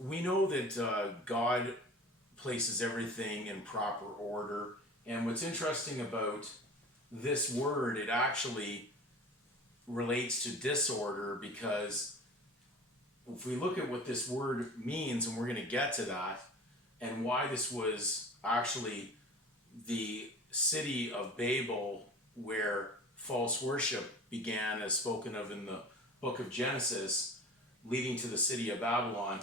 we know that God places everything in proper order. And what's interesting about this word, it actually relates to disorder, because if we look at what this word means, and we're going to get to that, and why this was actually the city of Babel where false worship began, as spoken of in the book of Genesis, leading to the city of Babylon.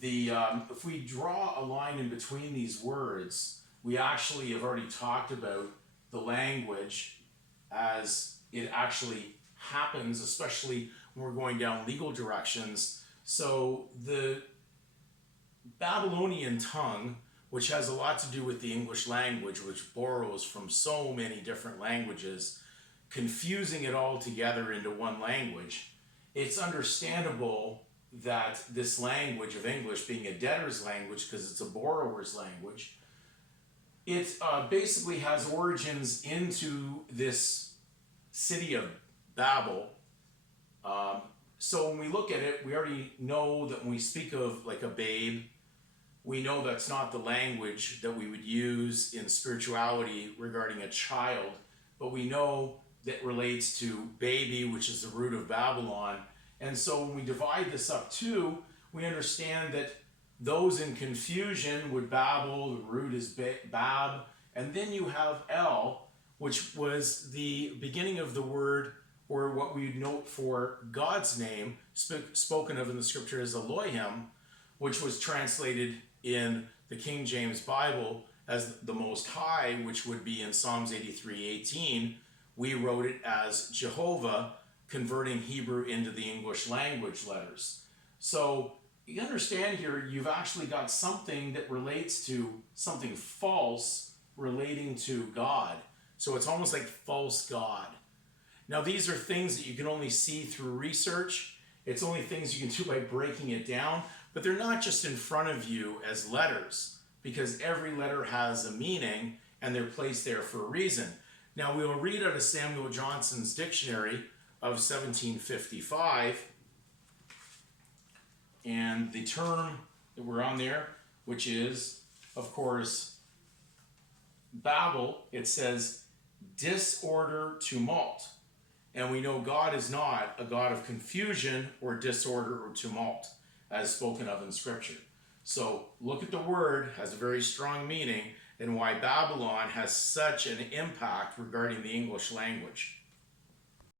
If we draw a line in between these words, we actually have already talked about the language as it actually happens, especially when we're going down legal directions. So the Babylonian tongue, which has a lot to do with the English language, which borrows from so many different languages, confusing it all together into one language, it's understandable that this language of English, being a debtor's language because it's a borrower's language, it basically has origins into this city of Babel. So when we look at it, we already know that when we speak of like a babe, we know that's not the language that we would use in spirituality regarding a child, but we know that relates to baby, which is the root of Babylon. And so when we divide this up too, we understand that those in confusion would babble, the root is bab, and then you have El, which was the beginning of the word, or what we note for God's name, spoken of in the scripture as Elohim, which was translated in the King James Bible as the Most High, which would be in Psalms 83:18. We wrote it as Jehovah, converting Hebrew into the English language letters. So you understand here, you've actually got something that relates to something false relating to God. So it's almost like false God. Now, these are things that you can only see through research. It's only things you can do by breaking it down, but they're not just in front of you as letters, because every letter has a meaning and they're placed there for a reason. Now, we will read out of Samuel Johnson's dictionary of 1755, and the term that we're on there, which is, of course, Babel, it says disorder, tumult. And we know God is not a God of confusion or disorder or tumult, as spoken of in Scripture. So look at the word, has a very strong meaning, and why Babylon has such an impact regarding the English language.